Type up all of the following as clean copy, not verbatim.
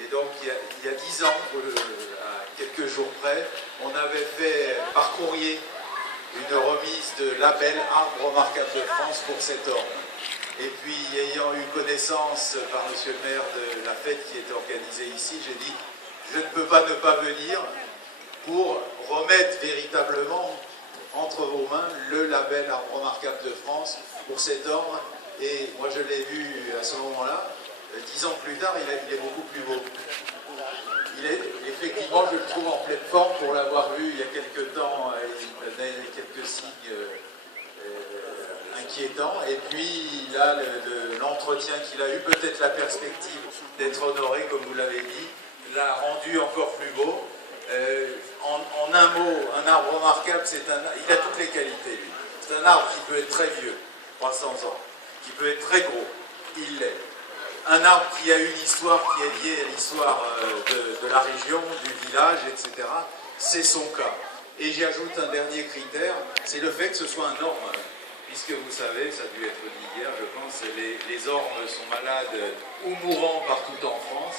Et donc, il y a 10 ans, à quelques jours près, on avait fait par courrier une remise de label Arbre remarquable de France pour cet orme. Et puis, ayant eu connaissance par monsieur le maire de la fête qui est organisée ici, j'ai dit, je ne peux pas ne pas venir pour remettre véritablement entre vos mains le label Arbre remarquable de France pour cet orme. Et moi, je l'ai vu à ce moment-là. 10 ans plus tard, il est beaucoup plus beau. Effectivement, je le trouve en pleine forme pour l'avoir vu il y a quelques temps. Il donnait quelques signes inquiétants. Et puis là, l'entretien qu'il a eu, peut-être la perspective d'être honoré, comme vous l'avez dit, l'a rendu encore plus beau. En un mot, un arbre remarquable, il a toutes les qualités, lui. C'est un arbre qui peut être très vieux, 300 ans, qui peut être très gros, il l'est. Un arbre qui a une histoire qui est liée à l'histoire de la région, du village, etc. C'est son cas. Et j'y ajoute un dernier critère, c'est le fait que ce soit un orme. Puisque vous savez, ça a dû être dit hier, je pense, les ormes sont malades ou mourants partout en France.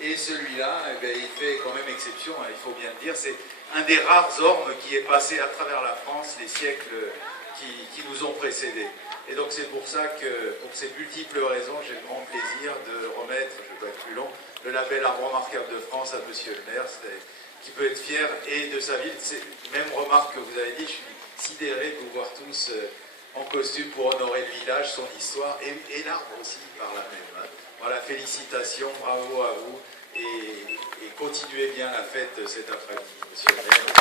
Et celui-là, eh bien, il fait quand même exception, hein, il faut bien le dire. C'est un des rares ormes qui est passé à travers la France les siècles qui nous ont précédés. Et donc c'est pour ça que, pour ces multiples raisons, j'ai le grand plaisir de remettre, je ne vais pas être plus long, le label Arbre remarquable de France à monsieur le maire, qui peut être fier et de sa ville. C'est même remarque que vous avez dit, je suis sidéré de vous voir tous en costume pour honorer le village, son histoire, et l'arbre aussi par la même. Hein. Voilà, félicitations, bravo à vous, et continuez bien la fête cet après-midi, monsieur le maire.